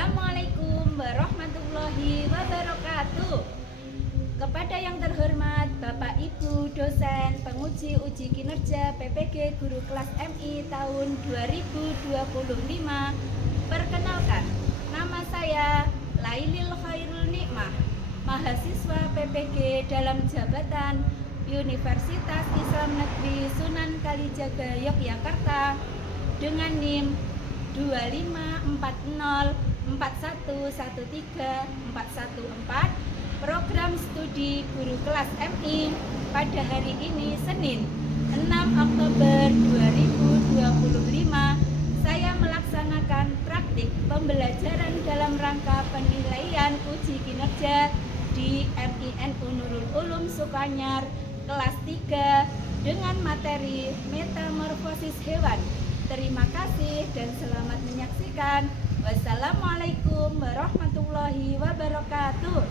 Assalamualaikum warahmatullahi wabarakatuh. Kepada yang terhormat Bapak Ibu dosen penguji uji kinerja PPG Guru Kelas MI tahun 2025. Perkenalkan, nama saya Lailil Khairul Nikmah, mahasiswa PPG dalam jabatan Universitas Islam Negeri Sunan Kalijaga Yogyakarta dengan NIM 254041134114, program studi guru kelas MI pada hari ini Senin 6 Oktober 2025. Saya melaksanakan praktik pembelajaran dalam rangka penilaian uji kinerja di MINU Nurul Ulum Sukanyar kelas 3 dengan materi metamorfosis hewan. Terima kasih dan selamat menyaksikan. Wassalamualaikum warahmatullahi wabarakatuh.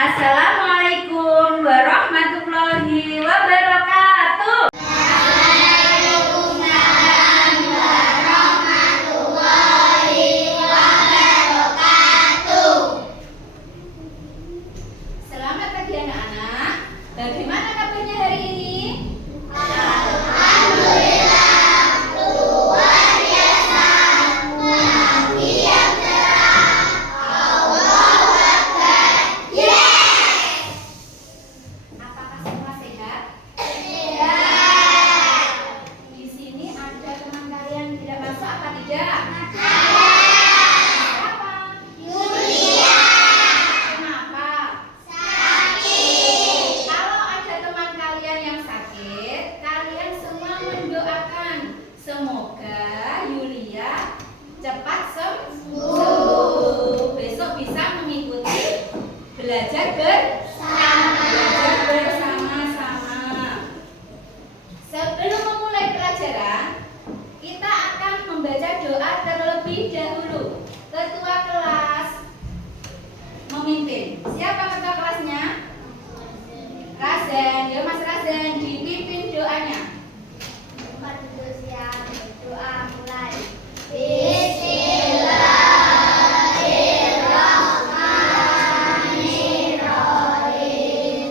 Assalamualaikum warahmatullahi wabarakatuh. Waalaikumsalam warahmatullahi wabarakatuh. Selamat pagi anak-anak. Bagaimana kabarnya hari ini? Alhamdulillah, luar biasa. Pagi yang cerah. Allahu Akbar. Yes. Apakah semua sehat? Sehat. Di sini ada teman kalian tidak masuk apa tidak? Ada. Siapa? Yulia. Kenapa? Sakit. Kalau ada teman kalian yang sakit, kalian semua mendoakan semoga Yulia cepat sembuh. Besok bisa mengikuti belajar bersama-sama. Sebelum memulai pelajaran, kita akan membaca doa terlebih dahulu. Ketua kelas memimpin. Siapa ketua kelasnya? Razen. Ya Mas Razen, dipimpin doanya. Doa mulai. Bismillahirrahmanirrahim.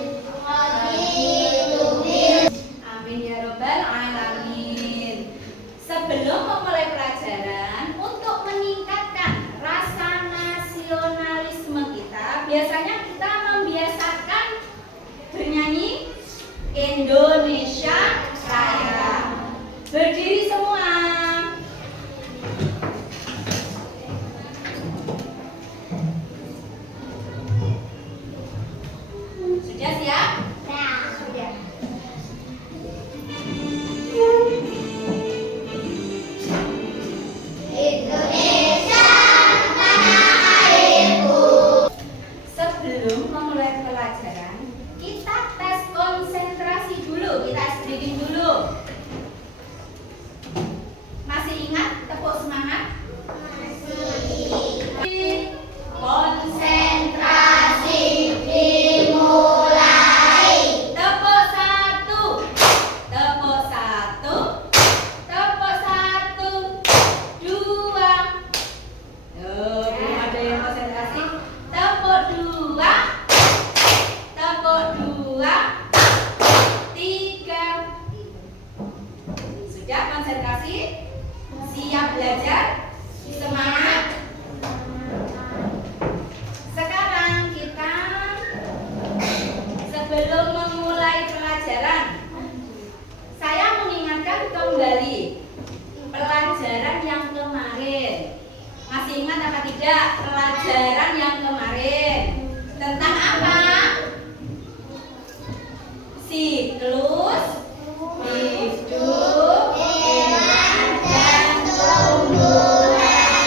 Amin ya robbal alamin. Sebelum memulai pelajaran, untuk meningkatkan rasa nasionalisme kita, biasanya kita membiasakan bernyanyi Indonesia Raya. Berdiri semua. Sudah siap? Sudah. Indonesia tanah airku. Sebelum memulai pelajaran, kita tes konsentrasi dulu, kita reading dulu. Masih ingat tepuk semangat? Konsentrasi dimulai. Tepuk satu, tepuk satu, tepuk satu, dua. Belum ada yang konsentrasi. Tepuk dua, tepuk dua, tiga. Sudah konsentrasi? Siap belajar? Semangat? Sekarang kita sebelum memulai pelajaran, saya mengingatkan kembali pelajaran yang kemarin. Masih ingat apa tidak pelajaran yang kemarin? Tentang apa? Siklus hidup hewan dan tumbuhan.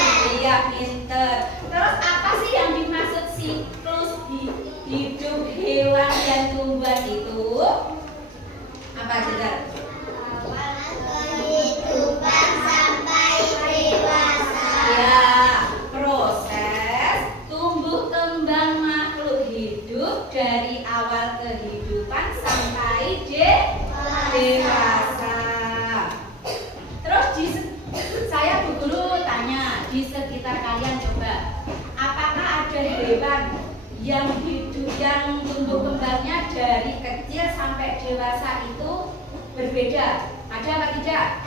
di sekitar kalian coba. Apakah ada hewan yang hidup yang tumbuh kembangnya dari kecil sampai dewasa itu berbeda? Ada apa tidak?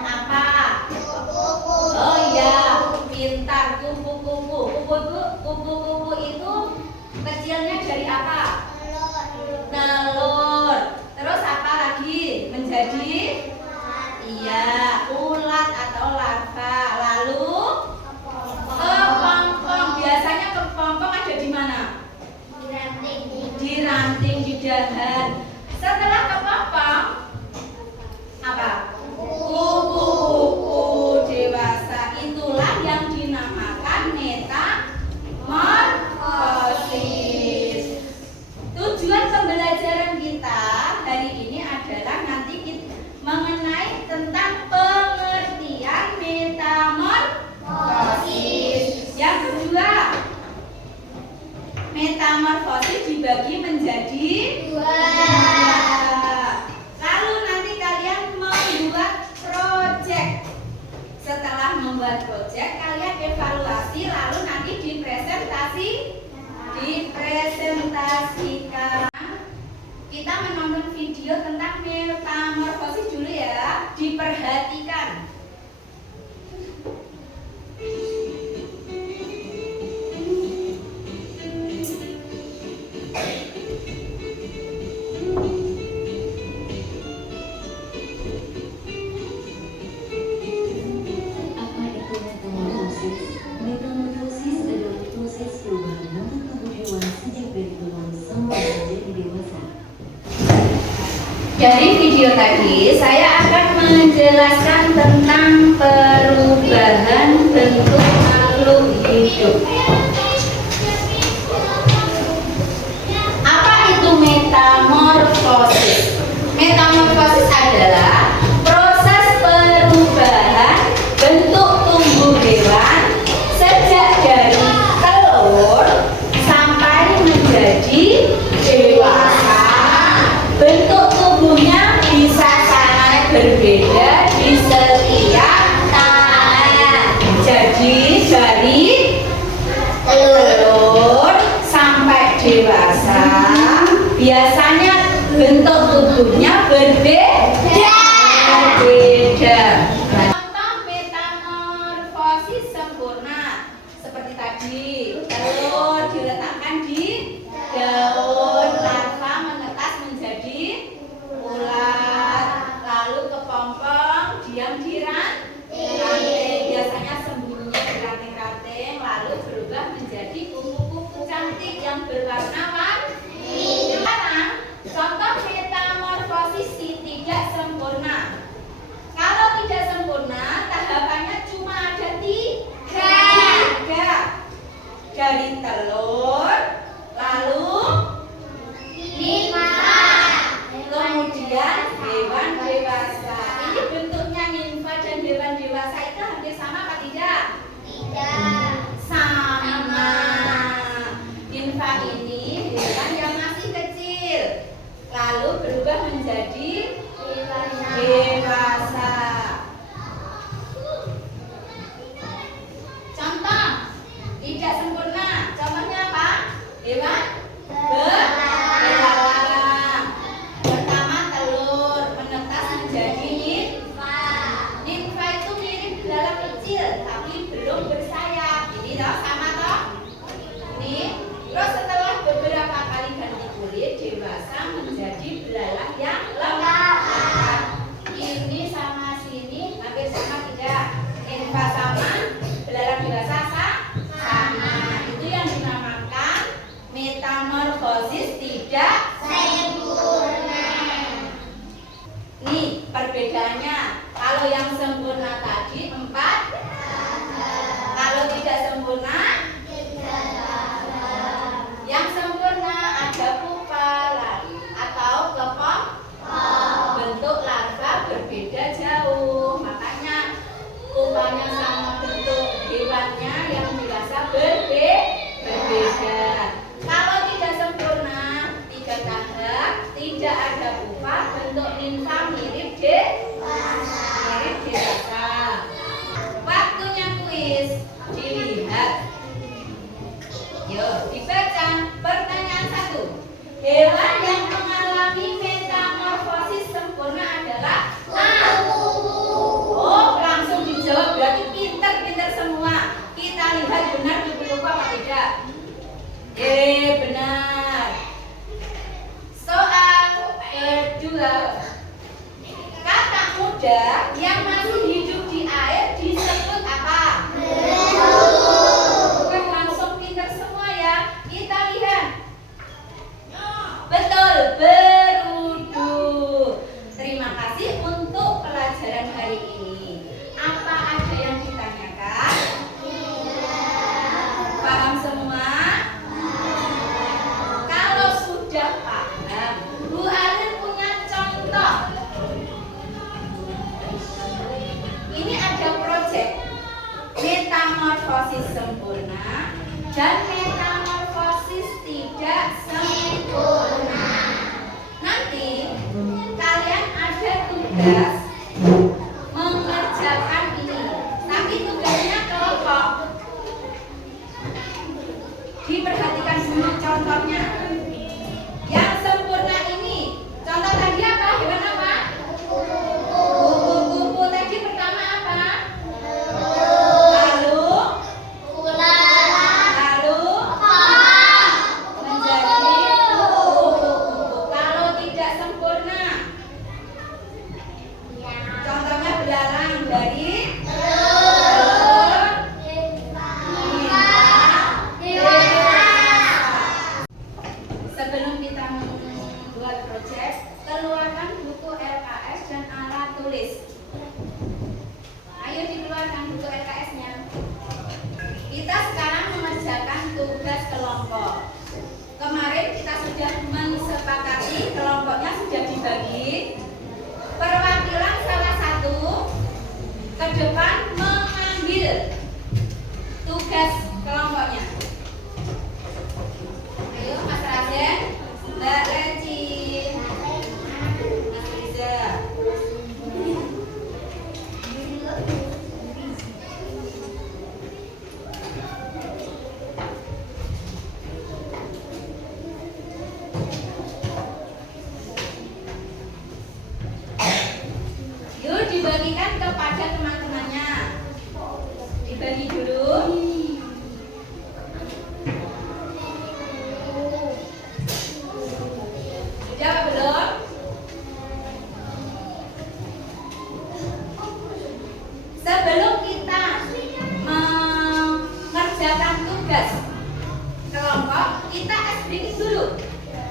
Apa? Oh iya, pintar. Kupu-kupu itu kecilnya dari apa? Telur. Terus apa lagi? Menjadi? Iya, ulat atau larva. Lalu kepompong. Biasanya kepompong ada di mana? Di ranting, di dahan. Setelah kepompong apa? Kupu-kupu dewasa. Itulah yang dinamakan metamorfosis. Tujuan pembelajaran kita hari ini adalah nanti kita mengenai tentang pengertian metamorfosis. Yang kedua, metamorfosis dibagi menjadi dua. Lalu nanti kalian membuat project. Setelah membuat project, kalian evaluasi, lalu nanti dipresentasikan. Kita menonton video tentang metamorfosis dulu ya. Diperhatikan. Apa itu metamorfosis? Metamorfosis adalah proses perubahan nama tubuh hewan sejak dari telur sampai menjadi dewasa. Dari video tadi saya akan menjelaskan tentang perubahan bentuk makhluk hidup. Apa itu metamorfosis? Metamorfosis adalah proses perubahan bentuk tubuh hewan sejak dari telur sampai menjadi dewasa. Bentuk tubuhnya bisa sangat berbeda di setiap tangan. Jadi dari telur sampai dewasa biasanya bentuk tubuhnya berbeda. Contoh metamorfosis sempurna seperti tadi, telur diletakkan di daun, larva menetas menjadi ulat, lalu kepompong diam di ranting, biasanya sembunyinya di ranting-ranting, lalu berubah menjadi kupu-kupu cantik yang berwarna warni. Sekarang contoh metamorfosis tidak sempurna. Kalau tidak sempurna, tahapannya cuma ada tiga. Dari telur, lalu nimfa, kemudian hewan dewasa. Ini bentuknya nimfa dan hewan dewasa itu hampir sama apa tidak? Sama. Nimfa ini hewan yang masih kecil, lalu berubah menjadi dewasa. Contoh tidak sempurna. Contohnya apa? Hewan belalang. Pertama telur menetas menjadi nimfa. Nimfa itu mirip belalang kecil tapi belum bersayap. Ini toh sama toh? Ini. Terus setelah beberapa kali ganti kulit, dewasa menjadi belalang yang lengkap. Ini sama sini hampir sama tidak? Nimfa sama, belalang dewasa sama. Itu yang dinamakan metamorfosis tidak sempurna. Nih perbedaannya. Kalau yang sempurna tadi 4, kalau tidak sempurna, yang sempurna ada pupa atau kepompong. Bentuk larva berbeda jauh, makanya pupanya sama bentuk hewannya yang dewasa berbeda. Kalau tidak sempurna, 3 tahap, tidak ada pupa, bentuk nimfa mirip dewasa. Waktunya metamorfosis sempurna dan metamorfosis tidak sempurna. Nanti kalian ada tugas mengerjakan ini, tapi tugasnya kelompok. Diperhatikan dulu contohnya. Yang sempurna ini, contoh tadi apa? Hewan apa? Kupu-kupu. Tadi pertama apa? Lalu menjadi kupu-kupu. Kalau tidak sempurna, contohnya belalang dari sebelum kita membuat proyek, keluarkan buku LKS dan alat tulis. Ayo dikeluarkan buku LKS-nya. Kita sekarang mengerjakan tugas kelompok. Kemarin kita sudah mensepakati kelompoknya sudah dibagi. Perwakilan salah satu ke depan mengambil tugas kelompoknya. Ayo Mas Raden, Mbak Leci, Mas Riza. Yuk dibagikan kepada teman-temannya. Dibagi dulu. Sudah apa belum? Sebelum kita mengerjakan tugas kelompok, kita SBK dulu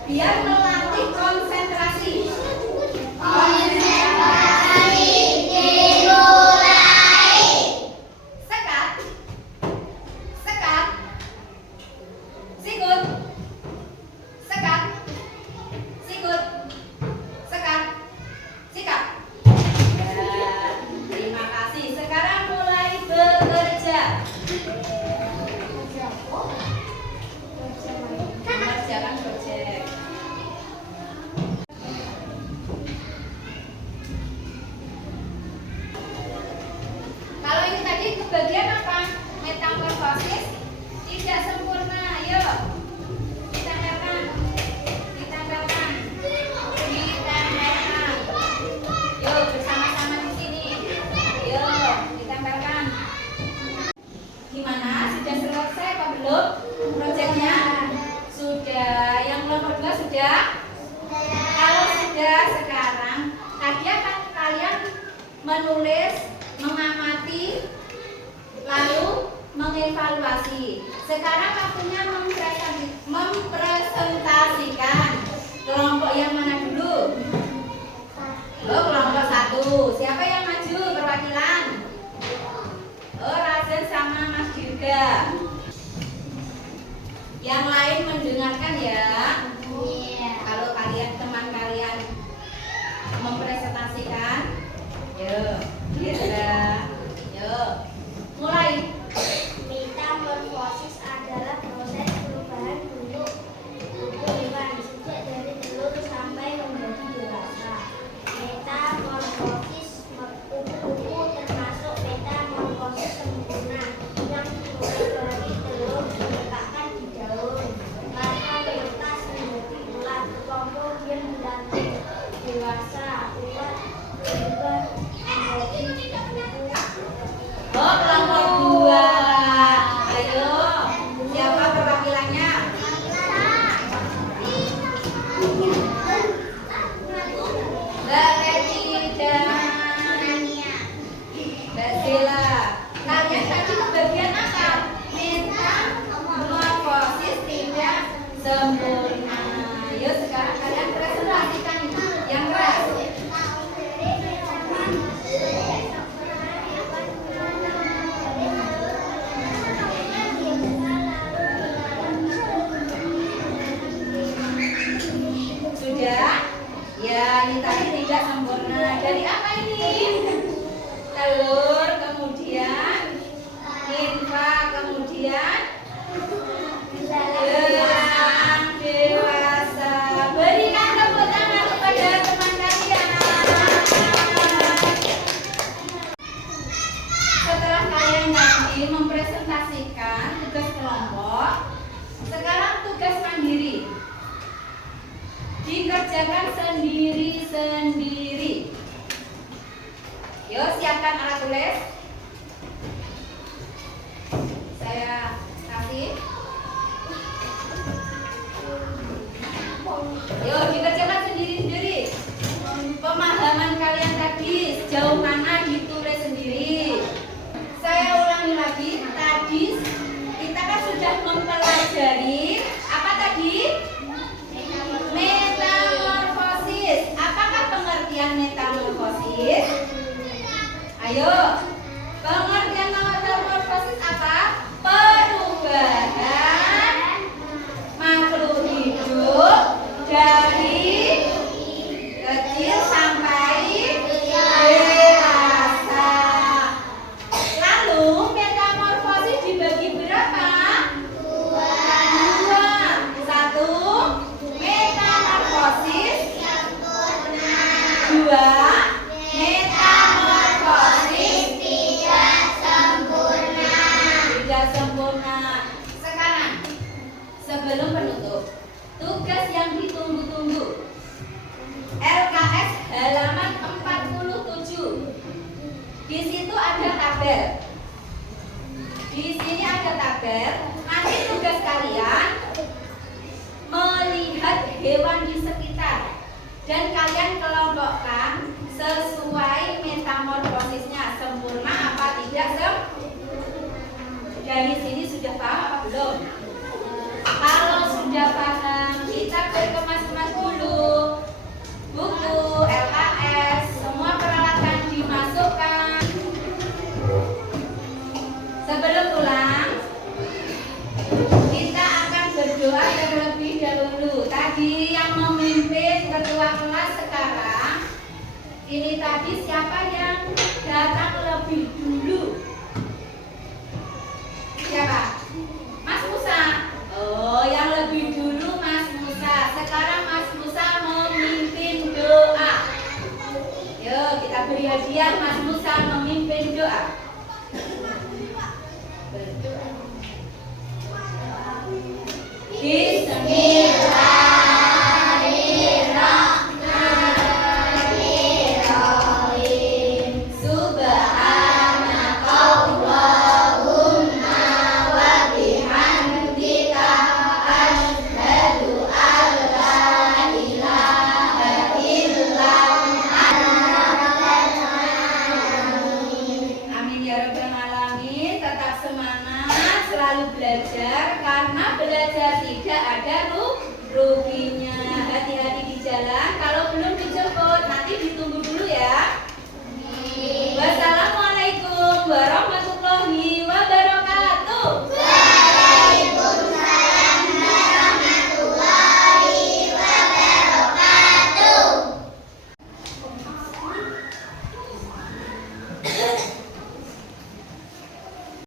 biar melatih konsentrasi. Sekat, sikut, sekat, sikut, sekat, sikat. Ya, terima kasih. Sekarang mulai bekerja. Mengerjakan proyek. Kalau ini tadi kebagian apa? Metamorfosis tidak sempurna. Ayo ditempelkan, ditempelkan, ditempelkan. Yuk bersama-sama di sini. Yuk ditempelkan. Gimana? Sudah selesai apa belum proyeknya? Sudah. Yang nomor 2 sudah? Kalau sudah, sekarang tadi akan kalian menulis, mengamati, lalu mengevaluasi. Sekarang waktunya mempresentasikan. Kelompok yang mana dulu? Oh, kelompok 1. Siapa yang maju perwakilan? Oh, Razen sama Mas Dirga. Yang lain mendengarkan ya. Kalau kalian, teman kalian mempresentasikan, yuk, Dirga, yuk, mulai. Metamorfosis adalah proses perubahan bentuk tubuh hewan sejak dari telur sampai menjadi dewasa. Metamorfosis kupu-kupu termasuk metamorfosis sempurna yang dimulai dari telur diletakkan di daun, lalu menetas menjadi ulat, kemudian dilantik dewasa, ulat berubah menjadi kupu-kupu. kemudian gelang dewasa. Berikan tepuk tangan kepada teman kalian. Setelah kalian tadi mempresentasikan tugas kelompok, sekarang tugas mandiri. Dikerjakan sendiri-sendiri. Yuk, siapkan alat tulis. Saya kasih. Yuk, dikerjakan sendiri-sendiri. Pemahaman kalian tadi sejauh mana ditulis sendiri. Saya ulangi lagi. Tadi kita kan sudah mempelajari apa tadi? Metamorfosis. Apakah pengertian metamorfosis? Ayo. Pengertian metamorfosis apa? Perubahan makhluk hidup dari kecil sampai dewasa. Lalu metamorfosis dibagi berapa? Dua. Satu, metamorfosis. Dua, metamorfosis tidak sempurna. Sekarang, sebelum penutup, tugas yang ditunggu-tunggu. LKS halaman 47. Di situ ada tabel. Di sini ada tabel. Nanti tugas kalian melihat hewan di sekitar dan kalian kelompokkan sesuai metamorfosisnya, sempurna apa tidak Dari sini sudah paham apa belum? Kalau sudah paham, kita berkemas-kemas dulu. Buku, LKS, semua peralatan dimasukkan. Sebelum pulang, kita akan berdoa terlebih dahulu. Tadi yang memimpin ketua kelas sekarang, ini tadi siapa yang datang lebih dulu? Siapa? Mas Musa. Oh, yang lebih dulu Mas Musa. Sekarang Mas Musa memimpin doa. Yuk, kita beri hadiah Mas Musa memimpin doa. Berdoa. Bismillahirrahmanirrahim. Subhanakallahumma wa bihamdika asyhadu an la ilaha illa anta. Amin ya rabbal alamin. Tetap semangat, selalu belajar karena belajar tidak ada ruginya. Hati-hati